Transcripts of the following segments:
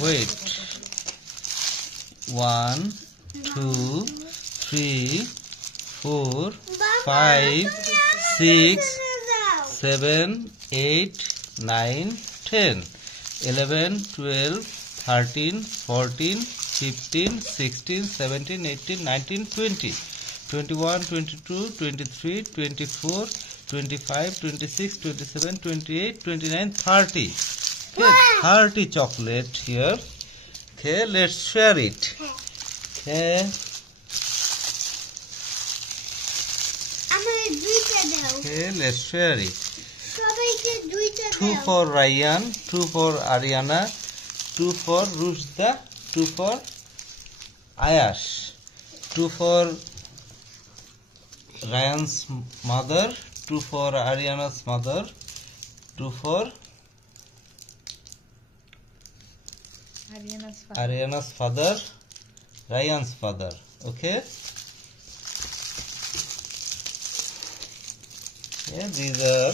Wait. 1, 2, 3, 4, 5, 6, 7, 8, 9, 10, 11, 12, 13, 14, 15, 16, 17, 18, 19, 20, 21, 22, 23, 24, 25, 26, 27, 28, 29, 30. Okay, 30 chocolate here. Okay, let's share it. Okay. Okay, let's share it. 2 for Ryan, 2 for Ariana, 2 for Rushda, 2 for Ayash, 2 for Ryan's mother, 2 for Ariana's mother, 2 for Ariana's father, Ryan's father. Okay? Yeah, these are.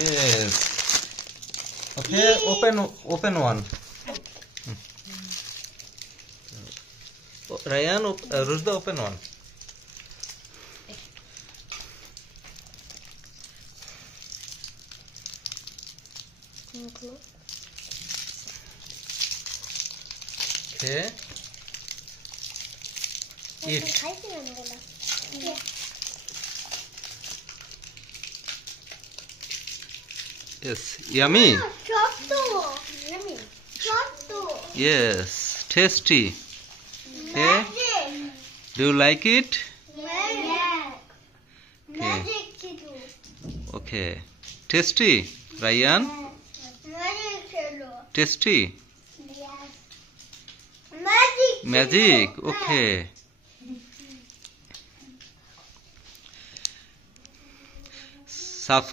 Yes. Okay, open one. Ryan, Rushda, open one. Okay. Eat. Yes, yummy. Yes, tasty. Okay. Do you like it? Okay. Okay. Tasty, Ryan. Tasty. Magic. Okay.